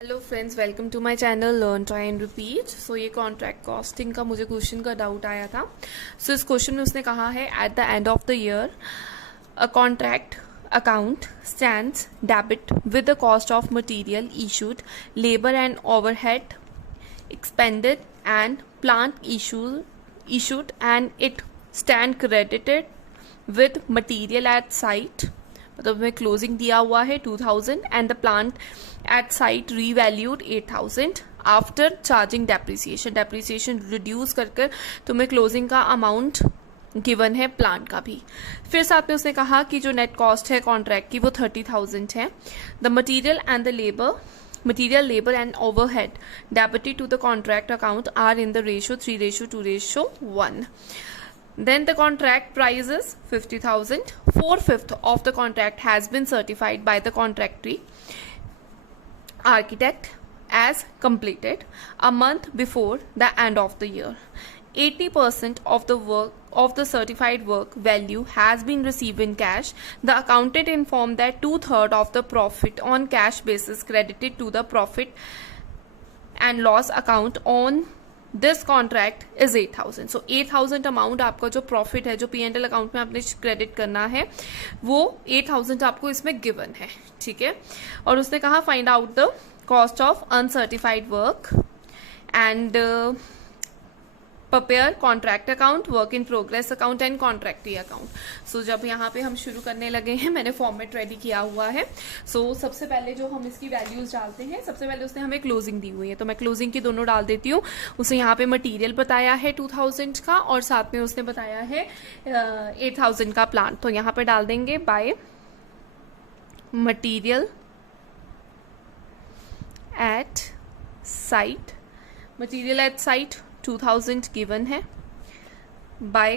Hello friends, welcome to my channel learn try and repeat. So ये contract costing का मुझे question का doubt आया था। सो इस क्वेश्चन में उसने कहा है at the end of the year a contract account stands debit with the cost of material issued, labor and overhead expended and plant issued and it stand credited with material at site। मतलब हमें closing दिया हुआ है 2000 and the plant at site revalued 8000 after charging depreciation reduce कर तुम्हें closing का amount given है plant का भी। फिर साथ में उसने कहा कि जो नेट कॉस्ट है कॉन्ट्रैक्ट की वो 30,000 है। The material labour and overhead debited to the contract account are in the ratio 3:2:1। Then the contract price is 50,000. 4/5 of the contract has been certified by the contractee architect as completed a month before the end of the year. 80% of the certified work value has been received in cash. The accountant informed that 2/3 of the profit on cash basis credited to the profit and loss account on this contract is 8,000। So 8,000 amount आपका जो profit है जो P&L account में आपने credit करना है वो 8,000 आपको इसमें गिवन है, ठीक है। और उसने कहा find out the cost of uncertified work and prepare contract account, work in progress account and contractee account. So जब यहाँ पे हम शुरू करने लगे हैं, मैंने फॉर्मेट रेडी किया हुआ है। सो सबसे पहले जो हम इसकी वैल्यूज डालते हैं, सबसे पहले उसने हमें क्लोजिंग दी हुई है तो मैं क्लोजिंग की दोनों डाल देती हूँ। उसने यहाँ पे मटीरियल बताया है 2000 का और साथ में उसने बताया है 8,000 का प्लांट। तो यहाँ पे डाल देंगे by material at site. Material at site 2000 given है बाय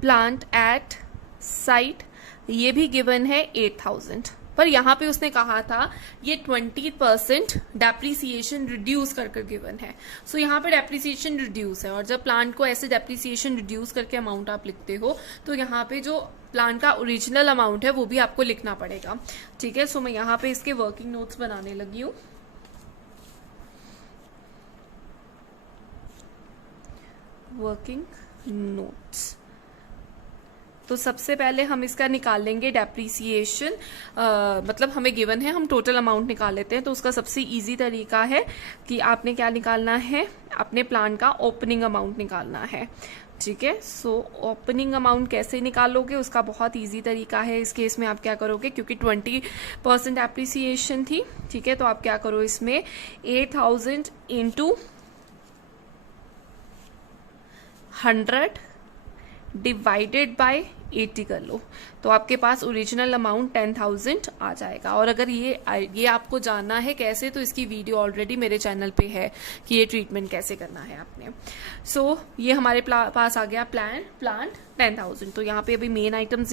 प्लांट एट साइट, ये भी गिवन है 8,000। पर यहाँ पे उसने कहा था ये 20% डेप्रिसिएशन रिड्यूस कर गिवन है। सो यहाँ पे डेप्रिसिएशन रिड्यूस है और जब प्लांट को ऐसे डेप्रिसिएशन रिड्यूस करके अमाउंट आप लिखते हो तो यहाँ पे जो प्लांट का ओरिजिनल अमाउंट है वो भी आपको लिखना पड़ेगा, ठीक है। सो मैं यहाँ पे इसके वर्किंग नोट्स बनाने लगी हूँ। Working notes. तो सबसे पहले हम इसका निकाल लेंगे डेप्रिसिएशन, मतलब हमें गिवन है, हम टोटल अमाउंट निकाल लेते हैं। तो उसका सबसे इजी तरीका है कि आपने क्या निकालना है, अपने प्लान का ओपनिंग अमाउंट निकालना है, ठीक है। सो ओपनिंग अमाउंट कैसे निकालोगे उसका बहुत इजी तरीका है। इस केस में आप क्या करोगे, क्योंकि 20% एप्रिसिएशन थी, ठीक है, तो आप क्या करो इसमें 8,000 इंटू 100 डिवाइडेड बाय 80 कर लो तो आपके पास ओरिजिनल अमाउंट 10,000 आ जाएगा। और अगर ये आपको जानना है कैसे, तो इसकी वीडियो ऑलरेडी मेरे चैनल पे है कि ये ट्रीटमेंट कैसे करना है आपने। सो ये हमारे पास आ गया प्लांट 10,000। तो यहाँ पे अभी मेन आइटम्स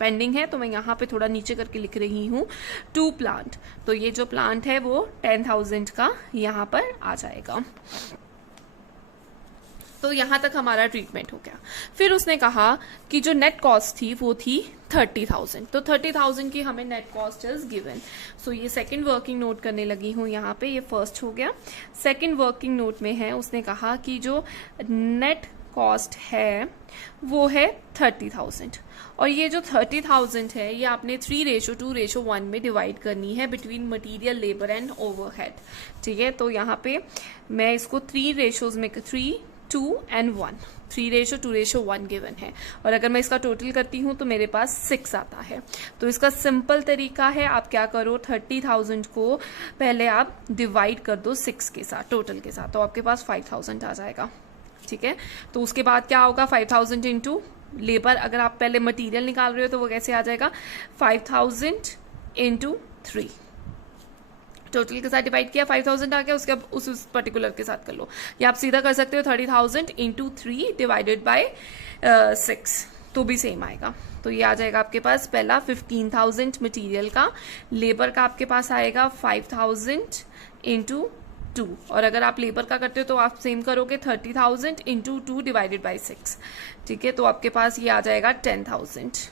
पेंडिंग है तो मैं यहाँ पे थोड़ा नीचे करके लिख रही हूँ 2 प्लांट। तो ये जो प्लांट है वो 10,000 का यहाँ पर आ जाएगा। तो यहां तक हमारा ट्रीटमेंट हो गया। फिर उसने कहा कि जो नेट कॉस्ट थी वो थी 30,000। तो 30,000 की हमें नेट कॉस्ट इज गिवन। सो ये सेकंड वर्किंग नोट करने लगी हूं यहाँ पे, ये फर्स्ट हो गया। सेकंड वर्किंग नोट में है, उसने कहा कि जो नेट कॉस्ट है वो है 30,000 और ये जो 30,000 है ये आपने 3:2:1 में डिवाइड करनी है between material, labour and overhead, ठीक है। तो यहाँ पे मैं इसको 3 रेशोज में 3, 2 and 1 3:2:1 गिवन है। और अगर मैं इसका टोटल करती हूँ तो मेरे पास 6 आता है। तो इसका सिंपल तरीका है, आप क्या करो 30,000 को पहले आप डिवाइड कर दो 6 के साथ, टोटल के साथ, तो आपके पास 5,000 आ जाएगा, ठीक है। तो उसके बाद क्या होगा 5,000 इंटू लेबर, अगर आप पहले मटीरियल निकाल रहे हो तो वो कैसे आ जाएगा 5,000 इंटू 3, टोटल के साथ डिवाइड किया 5,000 आ गया, उसके अब उस पर्टिकुलर के साथ कर लो, या आप सीधा कर सकते हो 30,000 इंटू 3 डिवाइडेड बाय 6 तो भी सेम आएगा। तो ये आ जाएगा आपके पास पहला 15,000 मटीरियल का, लेबर का आपके पास आएगा 5,000 इंटू 2, और अगर आप लेबर का करते हो तो आप सेम करोगे 30,000 इंटू 2 डिवाइडेड बाई 6, ठीक है। तो आपके पास ये आ जाएगा 10,000।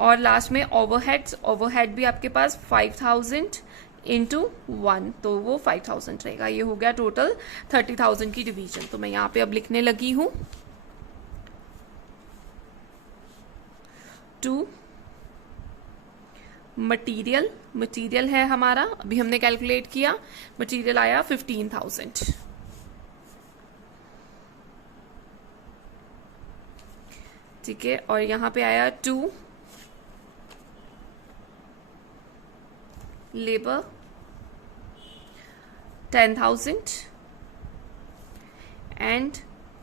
और लास्ट में ओवरहेड्स, ओवरहेड भी आपके पास 5000 इंटू 1, तो वो 5000 रहेगा। ये हो गया टोटल 30,000 की डिवीजन। तो मैं यहाँ पे अब लिखने लगी हूँ 2 मटीरियल, मटीरियल है हमारा, अभी हमने कैलकुलेट किया, मटीरियल आया 15,000। ठीक है, और यहाँ पे आया 2 लेबर 10,000 एंड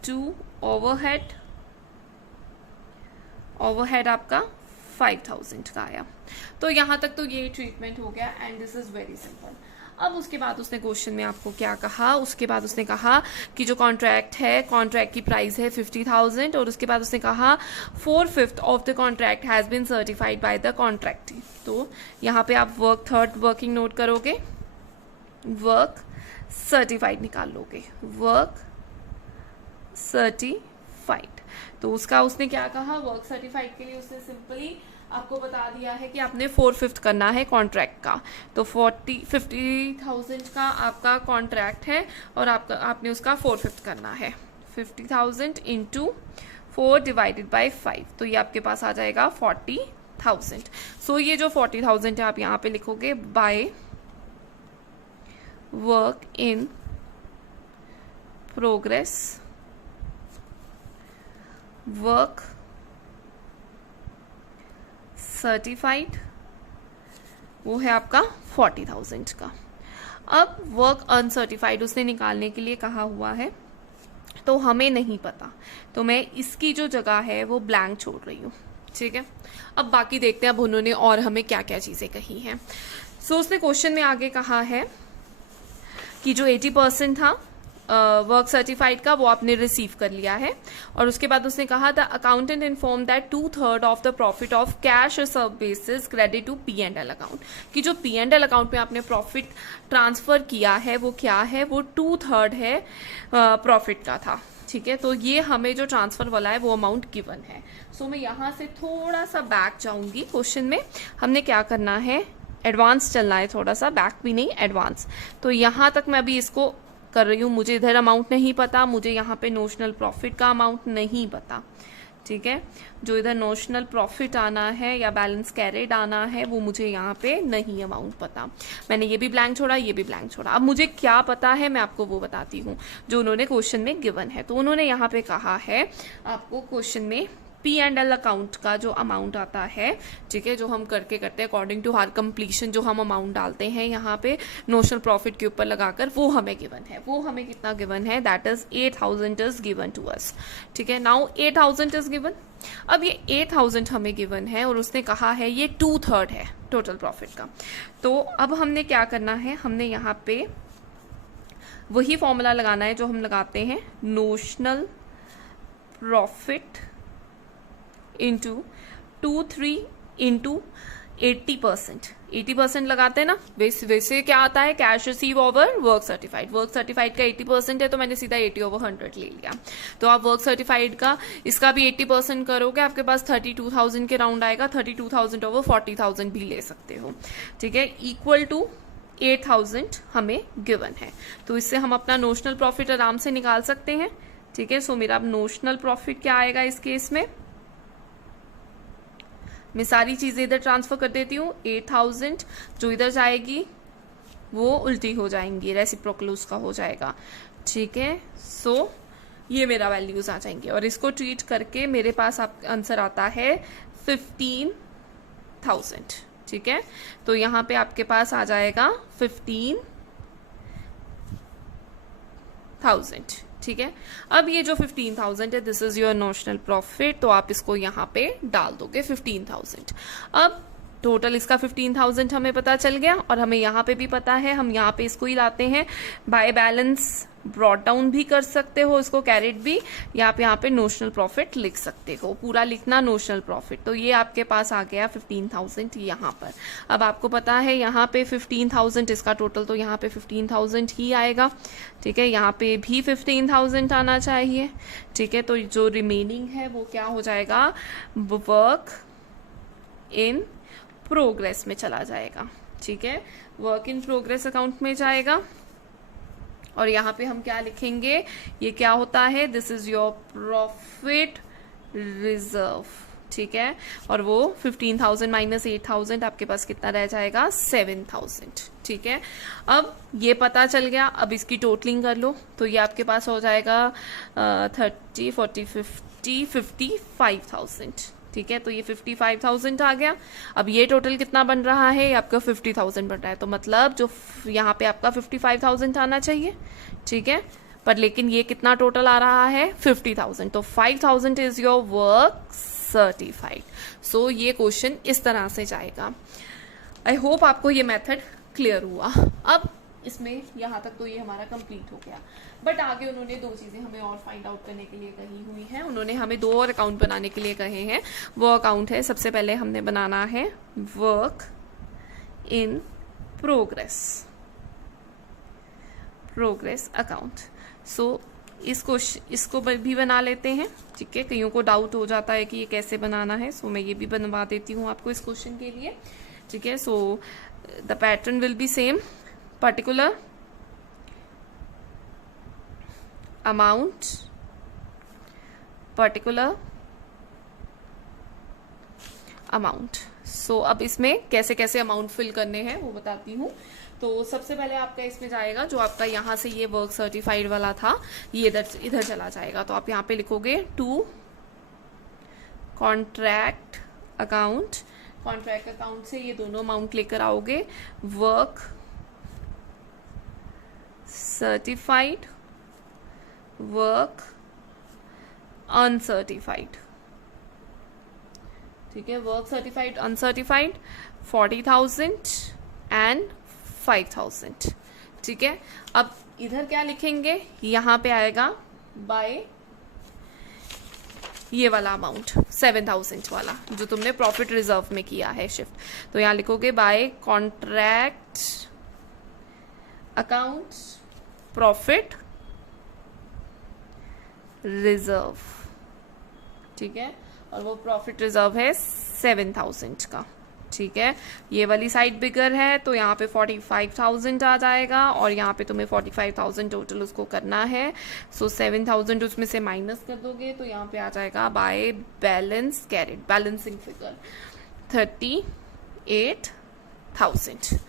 2 ओवरहेड, ओवरहेड आपका 5,000 का आया। तो यहां तक तो ये ट्रीटमेंट हो गया and this is very simple. अब उसके बाद उसने क्वेश्चन में आपको क्या कहा, उसके बाद उसने कहा कि जो कॉन्ट्रैक्ट है, कॉन्ट्रैक्ट की प्राइस है 50,000 और उसके बाद उसने कहा 4/5 of the contract has been certified by the contractee. तो यहाँ पे आप थर्ड वर्किंग नोट करोगे, वर्क सर्टिफाइड निकाल लोगे, वर्क सर्टिफाइड। तो उसका उसने क्या कहा, वर्क सर्टिफाइड के लिए उसने सिंपली आपको बता दिया है कि आपने 4/5 करना है कॉन्ट्रैक्ट का। तो 50,000 का आपका कॉन्ट्रैक्ट है और आपने उसका 4/5 करना है। 50,000 इंटू 4 डिवाइडेड बाई 5, तो ये आपके पास आ जाएगा 40,000। सो ये जो 40,000 है आप यहाँ पे लिखोगे by work in progress, work certified, वो है आपका 40,000 का। अब वर्क अनसर्टिफाइड उसने निकालने के लिए कहा हुआ है, तो हमें नहीं पता, तो मैं इसकी जो जगह है वो ब्लैंक छोड़ रही हूँ। ठीक है, अब बाकी देखते हैं अब उन्होंने और हमें क्या क्या चीजें कही हैं। सो उसने क्वेश्चन में आगे कहा है कि जो 80% था वर्क सर्टिफाइड का वो आपने रिसीव कर लिया है, और उसके बाद उसने कहा the accountant inform that 2/3 of the profit of cash services credit to P&L account, कि जो P&L अकाउंट में आपने प्रॉफिट ट्रांसफर किया है वो क्या है, वो 2/3 है प्रॉफिट का था। ठीक है, तो ये हमें जो ट्रांसफर वाला है वो अमाउंट गिवन है। सो मैं यहां से थोड़ा सा बैक जाऊंगी, क्वेश्चन में हमने क्या करना है, एडवांस चलना है, थोड़ा सा बैक भी नहीं एडवांस। तो यहां तक मैं अभी इसको कर रही हूँ, मुझे इधर अमाउंट नहीं पता, मुझे यहाँ पे नोशनल प्रॉफिट का अमाउंट नहीं पता। ठीक है, जो इधर नोशनल प्रॉफिट आना है या बैलेंस कैरिड आना है वो मुझे यहाँ पे नहीं अमाउंट पता। मैंने ये भी ब्लैंक छोड़ा, ये भी ब्लैंक छोड़ा। अब मुझे क्या पता है मैं आपको वो बताती हूँ जो उन्होंने क्वेश्चन में गिवन है। तो उन्होंने यहाँ पे कहा है आपको क्वेश्चन में P&L अकाउंट का जो अमाउंट आता है, ठीक है, जो हम करते हैं अकॉर्डिंग टू हर कंप्लीशन, जो हम अमाउंट डालते हैं यहाँ पे नोशनल प्रॉफिट के ऊपर लगाकर, वो हमें गिवन है। वो हमें कितना गिवन है, that is 8,000 is given to us. ठीक है, नाउ 8,000 इज गिवन। अब ये 8,000 हमें गिवन है और उसने कहा है ये 2/3 है टोटल प्रॉफिट का। तो अब हमने क्या करना है, हमने यहाँ पे वही फॉर्मूला लगाना है जो हम लगाते हैं, नोशनल प्रॉफिट इंटू 2/3 इंटू 80%। 80% लगाते हैं ना, वैसे क्या आता है, cash receive over work certified. Work certified का 80% है तो मैंने सीधा 80/100 ले लिया। तो आप वर्क सर्टिफाइड का इसका भी 80% करोगे, आपके पास 32,000 के राउंड आएगा। 32,000 ओवर 40,000 भी ले सकते हो। ठीक है, इक्वल टू 8,000 हमें गिवन है। तो इससे हम अपना नोशनल प्रॉफिट आराम से निकाल सकते हैं। ठीक है, सो मेरा अब नोशनल प्रॉफिट क्या आएगा इस केस में, मैं सारी चीजें इधर ट्रांसफर कर देती हूँ। 8,000 जो इधर जाएगी वो उल्टी हो जाएंगी, रेसिप्रोकल उसका हो जाएगा। ठीक है, सो ये मेरा वैल्यूज आ जाएंगे और इसको ट्रीट करके मेरे पास आंसर आता है 15,000। ठीक है, तो यहाँ पे आपके पास आ जाएगा 15,000। ठीक है, अब ये जो 15,000 है this is your notional profit, तो आप इसको यहाँ पे डाल दोगे 15,000। अब टोटल इसका 15,000 हमें पता चल गया और हमें यहाँ पे भी पता है, हम यहाँ पे इसको ही लाते हैं, बाय बैलेंस ब्रॉट डाउन भी कर सकते हो इसको, कैरेट भी, या आप यहाँ पे नोशनल प्रॉफिट लिख सकते हो, पूरा लिखना नोशनल प्रॉफिट। तो ये आपके पास आ गया 15,000 यहाँ पर। अब आपको पता है यहाँ पे 15,000 इसका टोटल, तो यहाँ पे 15,000 ही आएगा। ठीक है, यहाँ पे भी 15,000 आना चाहिए। ठीक है, तो जो रिमेनिंग है वो क्या हो जाएगा, वर्क इन प्रोग्रेस में चला जाएगा, ठीक है, वर्क इन प्रोग्रेस अकाउंट में जाएगा। और यहाँ पे हम क्या लिखेंगे, ये क्या होता है, this is your profit reserve, ठीक है, और वो 15,000 माइनस 8,000 आपके पास कितना रह जाएगा, 7,000, ठीक है। अब ये पता चल गया, अब इसकी टोटलिंग कर लो, तो ये आपके पास हो जाएगा 30, 40, 50, 55,000, ठीक है, तो ये 55,000 आ गया। अब ये टोटल कितना बन रहा है, ये आपका 50,000 बन रहा है, तो मतलब जो यहाँ पे आपका 55,000 आना चाहिए, ठीक है, पर लेकिन ये कितना टोटल आ रहा है, 50,000, तो 5,000 इज योर वर्क सर्टिफाइड। सो ये क्वेश्चन इस तरह से जाएगा। आई होप आपको ये मेथड क्लियर हुआ। अब इसमें यहाँ तक तो ये हमारा कंप्लीट हो गया, बट आगे उन्होंने दो चीजें हमें और फाइंड आउट करने के लिए कही हुई हैं। उन्होंने हमें दो और अकाउंट बनाने के लिए कहे हैं। वो अकाउंट है, सबसे पहले हमने बनाना है वर्क इन प्रोग्रेस अकाउंट। सो इसको भी बना लेते हैं, ठीक है, कईयों को डाउट हो जाता है कि ये कैसे बनाना है, सो मैं ये भी बनवा देती हूँ आपको इस क्वेश्चन के लिए, ठीक है। So the pattern will be same, particular amount, सो अब इसमें कैसे कैसे अमाउंट फिल करने हैं वो बताती हूँ। तो सबसे पहले आपका इसमें जाएगा, जो आपका यहाँ से ये वर्क सर्टिफाइड वाला था, ये इधर चला जाएगा, तो आप यहाँ पे लिखोगे टू कॉन्ट्रैक्ट अकाउंट से ये दोनों अमाउंट लेकर आओगे, वर्क सर्टिफाइड, वर्क अनसर्टिफाइड, ठीक है, वर्क सर्टिफाइड अनसर्टिफाइड 40,000 एंड 5,000, ठीक है। अब इधर क्या लिखेंगे, यहाँ पे आएगा बाय ये वाला अमाउंट 7,000 वाला जो तुमने प्रॉफिट रिजर्व में किया है शिफ्ट, तो यहाँ लिखोगे by contract account profit reserve, ठीक है, और वो प्रॉफिट रिजर्व है 7,000 का, ठीक है। ये वाली साइड बिगर है, तो यहाँ पे 45,000 आ जाएगा, और यहाँ पे तुम्हें 45,000 टोटल उसको करना है। सो 7,000 उसमें से माइनस कर दोगे, तो यहाँ पे आ जाएगा by balance carried, balancing figure 38,000।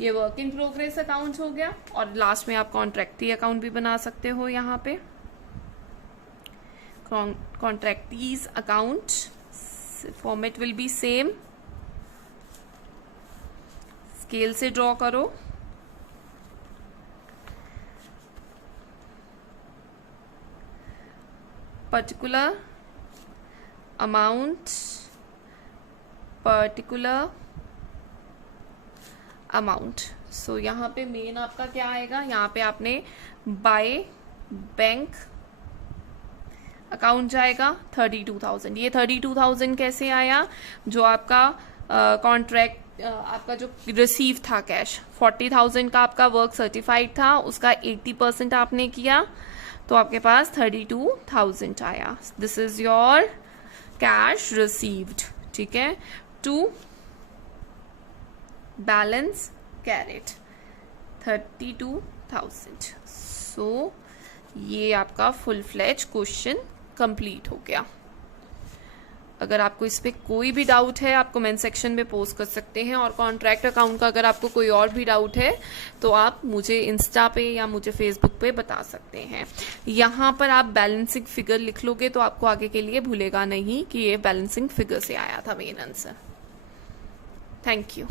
ये वर्क इन प्रोग्रेस अकाउंट हो गया, और लास्ट में आप कॉन्ट्रैक्टी अकाउंट भी बना सकते हो। यहाँ पे contractee's account format will be same, scale से ड्रॉ करो, पर्टिकुलर अमाउंट सो यहाँ पे मेन आपका क्या आएगा, यहाँ पे आपने बाय बैंक अकाउंट जाएगा 32,000। ये 32,000 कैसे आया, जो आपका कॉन्ट्रैक्ट आपका जो रिसीव था कैश 40,000 का आपका वर्क सर्टिफाइड था, उसका 80% आपने किया, तो आपके पास 32,000 आया। This is your cash received, ठीक है, टू बैलेंस कैरेट 32,000। सो ये आपका फुल फ्लेज क्वेश्चन कंप्लीट हो गया। अगर आपको इस पे कोई भी डाउट है आप कमेंट सेक्शन में पोस्ट कर सकते हैं, और कॉन्ट्रैक्ट अकाउंट का अगर आपको कोई और भी डाउट है तो आप मुझे इंस्टा पे या मुझे फेसबुक पे बता सकते हैं। यहाँ पर आप बैलेंसिंग फिगर लिख लोगे तो आपको आगे के लिए भूलेगा नहीं कि ये बैलेंसिंग फिगर से आया था मेन आंसर। Thank you.